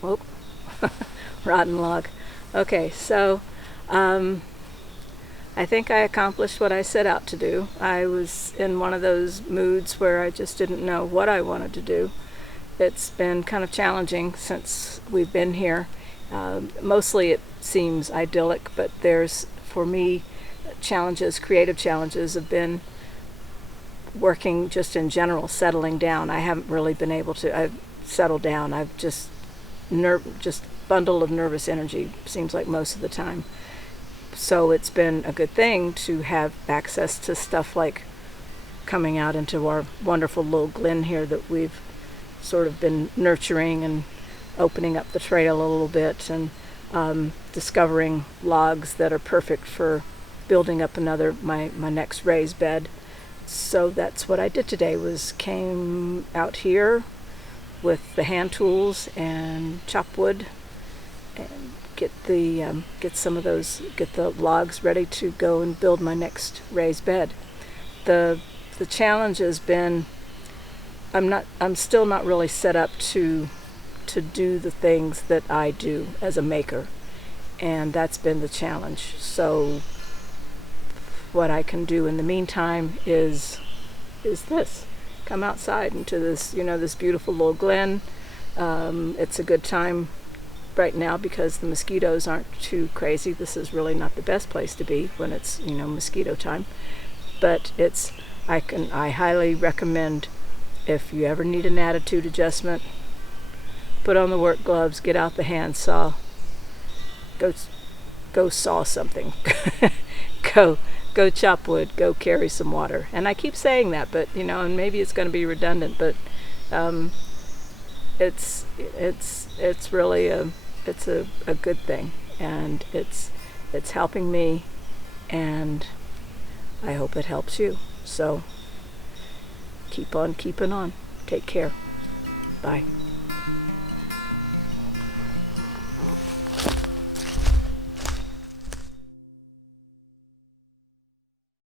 Whoop. Rotten log. Okay, so I think I accomplished what I set out to do. I was in one of those moods where I just didn't know what I wanted to do. It's been kind of challenging since we've been here. Mostly it seems idyllic, but there's, for me, challenges, creative challenges have been working just in general, settling down. I haven't really been able to I've settled down. I've just bundle of nervous energy, seems like most of the time. So it's been a good thing to have access to stuff like coming out into our wonderful little glen here that we've sort of been nurturing and opening up the trail a little bit, and discovering logs that are perfect for building up my next raised bed. So that's what I did today, was came out here with the hand tools and chop wood and get the logs ready to go and build my next raised bed. The challenge has been I'm still not really set up to do the things that I do as a maker, and that's been the challenge. So what I can do in the meantime is this: come outside into this, this beautiful little glen. It's a good time right now because the mosquitoes aren't too crazy. This is really not the best place to be when it's, mosquito time. But I highly recommend, if you ever need an attitude adjustment, put on the work gloves, get out the handsaw, go saw something, go chop wood, go carry some water. And I keep saying that, but and maybe it's going to be redundant, but it's really a good thing, and it's helping me, and I hope it helps you. So keep on keeping on. Take care. Bye.